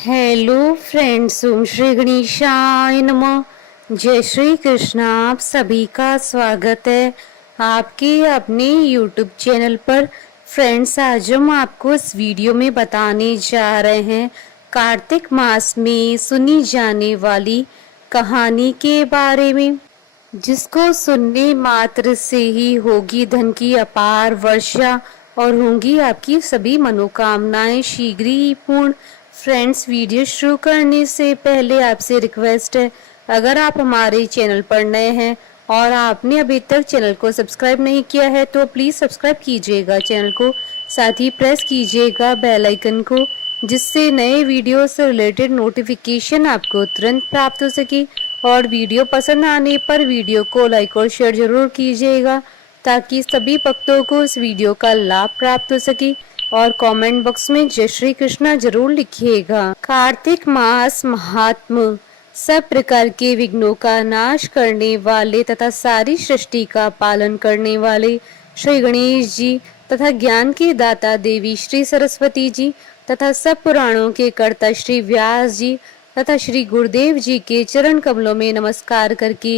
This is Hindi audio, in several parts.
हेलो फ्रेंड्स, ओम श्री गणेशाय नमः। जय श्री कृष्ण। आप सभी का स्वागत है आपके अपने यूट्यूब चैनल पर। फ्रेंड्स, आज हम आपको इस वीडियो में बताने जा रहे हैं कार्तिक मास में सुनी जाने वाली कहानी के बारे में, जिसको सुनने मात्र से ही होगी धन की अपार वर्षा और होंगी आपकी सभी मनोकामनाएं शीघ्र ही पूर्ण। फ्रेंड्स, वीडियो शुरू करने से पहले आपसे रिक्वेस्ट है, अगर आप हमारे चैनल पर नए हैं और आपने अभी तक चैनल को सब्सक्राइब नहीं किया है तो प्लीज़ सब्सक्राइब कीजिएगा चैनल को, साथ ही प्रेस कीजिएगा बेल आइकन को, जिससे नए वीडियो से रिलेटेड नोटिफिकेशन आपको तुरंत प्राप्त हो सके। और वीडियो पसंद आने पर वीडियो को लाइक और शेयर जरूर कीजिएगा ताकि सभी भक्तों को इस वीडियो का लाभ प्राप्त हो सके। और कमेंट बॉक्स में जय श्री कृष्णा जरूर लिखिएगा। कार्तिक मास महात्म। सब प्रकार के विघ्नों का नाश करने वाले तथा सारी सृष्टि का पालन करने वाले श्री गणेश जी तथा ज्ञान के दाता देवी श्री सरस्वती जी तथा सब पुराणों के कर्ता श्री व्यास जी तथा श्री गुरुदेव जी के चरण कमलों में नमस्कार करके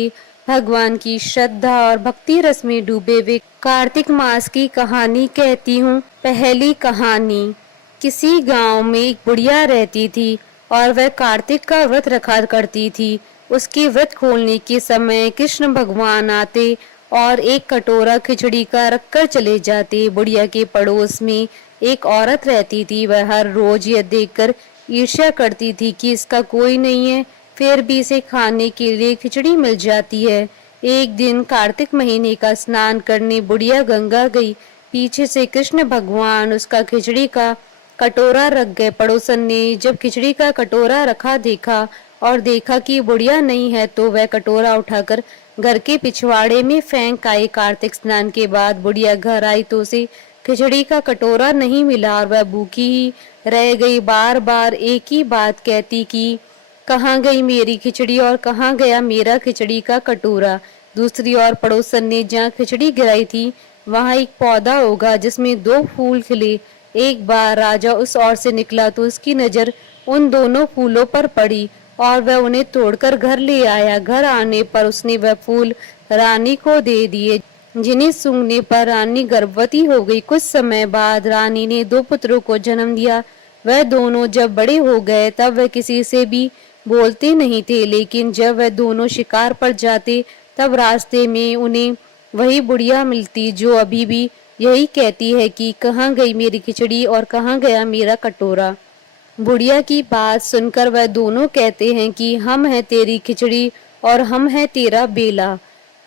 भगवान की श्रद्धा और भक्ति रस में डूबे हुए कार्तिक मास की कहानी कहती हूँ। पहली कहानी। किसी गांव में एक बुढ़िया रहती थी और वह कार्तिक का व्रत रखा करती थी। उसके व्रत खोलने के समय कृष्ण भगवान आते और एक कटोरा खिचड़ी का रखकर चले जाते। बुढ़िया के पड़ोस में एक औरत रहती थी। वह हर रोज यह देखकर ईर्ष्या करती थी कि इसका कोई नहीं है, फिर भी इसे खाने के लिए खिचड़ी मिल जाती है। एक दिन कार्तिक महीने का स्नान करने बुढ़िया गंगा गई। पीछे से कृष्ण भगवान उसका खिचड़ी का कटोरा रख गए। पड़ोसन ने जब खिचड़ी का कटोरा रखा देखा और देखा कि बुढ़िया नहीं है तो वह कटोरा उठाकर घर के पिछवाड़े में फेंक आई। कार्तिक स्नान के बाद बुढ़िया घर आई तो उसे खिचड़ी का कटोरा नहीं मिला और वह भूखी ही रह गई। बार बार एक ही बात कहती कि कहाँ गई मेरी खिचड़ी और कहाँ गया मेरा खिचड़ी का कटोरा। दूसरी ओर पड़ोसन ने जहाँ खिचड़ी गिराई थी वहां एक पौधा होगा जिसमें दो फूल खिले। एक बार राजा उस ओर से निकला तो उसकी नजर उन दोनों फूलों पर पड़ी और वह उन्हें तोड़कर घर ले आया। घर आने पर उसने वह फूल रानी को दे दिए, जिन्हें सूंघने पर रानी गर्भवती हो गई। कुछ समय बाद रानी ने दो पुत्रों को जन्म दिया। वह दोनों जब बड़े हो गए तब वह किसी से भी बोलते नहीं थे, लेकिन जब वह दोनों शिकार पर जाते तब रास्ते में उन्हें वही बुढ़िया मिलती जो अभी भी यही कहती है कि कहाँ गई मेरी खिचड़ी और कहाँ गया मेरा कटोरा। बुढ़िया की बात सुनकर वह दोनों कहते हैं कि हम हैं तेरी खिचड़ी और हम हैं तेरा बेला।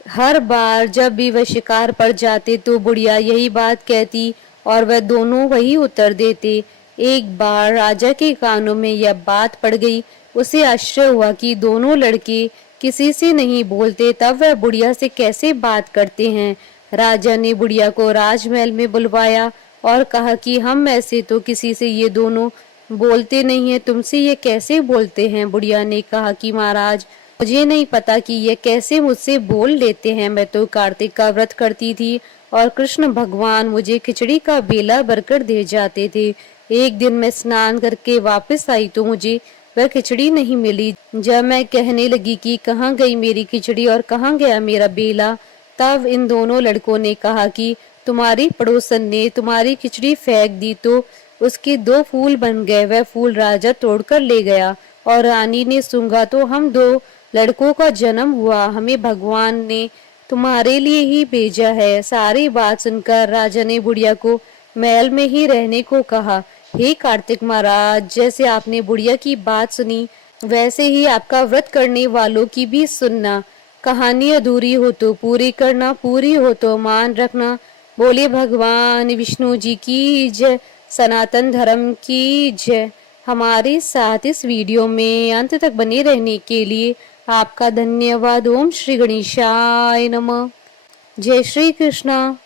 हर बार जब भी वह शिकार पर जाते तो बुढ़िया यही बात कहती और वह दोनों वही उत्तर देते। एक बार राजा के कानों में यह बात पड़ गई। उसे आश्चर्य हुआ कि दोनों लड़के किसी से नहीं बोलते, तब वह बुढ़िया से कैसे बात करते हैं। राजा ने बुढ़िया को राजमहल में बुलवाया और कहा कि हम ऐसे तो किसी से ये दोनों बोलते नहीं है, तुमसे ये कैसे बोलते हैं। बुढ़िया ने कहा कि महाराज, मुझे नहीं पता कि ये कैसे मुझसे बोल लेते हैं। मैं तो कार्तिक का व्रत करती थी और कृष्ण भगवान मुझे खिचड़ी का बेला भरकर दे जाते थे। एक दिन मैं स्नान करके वापस आई तो मुझे वह खिचड़ी नहीं मिली। जब मैं कहने लगी कि कहाँ गई मेरी खिचड़ी और कहाँ गया मेरा बेला, तब इन दोनों लड़कों ने कहा कि तुम्हारी पड़ोसन ने तुम्हारी खिचड़ी फेंक दी तो उसके दो फूल बन गए। वह फूल राजा तोड़कर ले गया और रानी ने सूंघा तो हम दो लड़कों का जन्म हुआ। हमें भगवान ने तुम्हारे लिए ही भेजा है। सारी बात सुनकर राजा ने बुढ़िया को महल में ही रहने को कहा। हे कार्तिक महाराज, जैसे आपने बुढ़िया की बात सुनी वैसे ही आपका व्रत करने वालों की भी सुनना। कहानी अधूरी हो तो पूरी करना, पूरी हो तो मान रखना। बोले भगवान विष्णु जी की जय, सनातन धर्म की जय। हमारे साथ इस वीडियो में अंत तक बने रहने के लिए आपका धन्यवाद। ओम श्री गणेशाय नमः। जय श्री कृष्णा।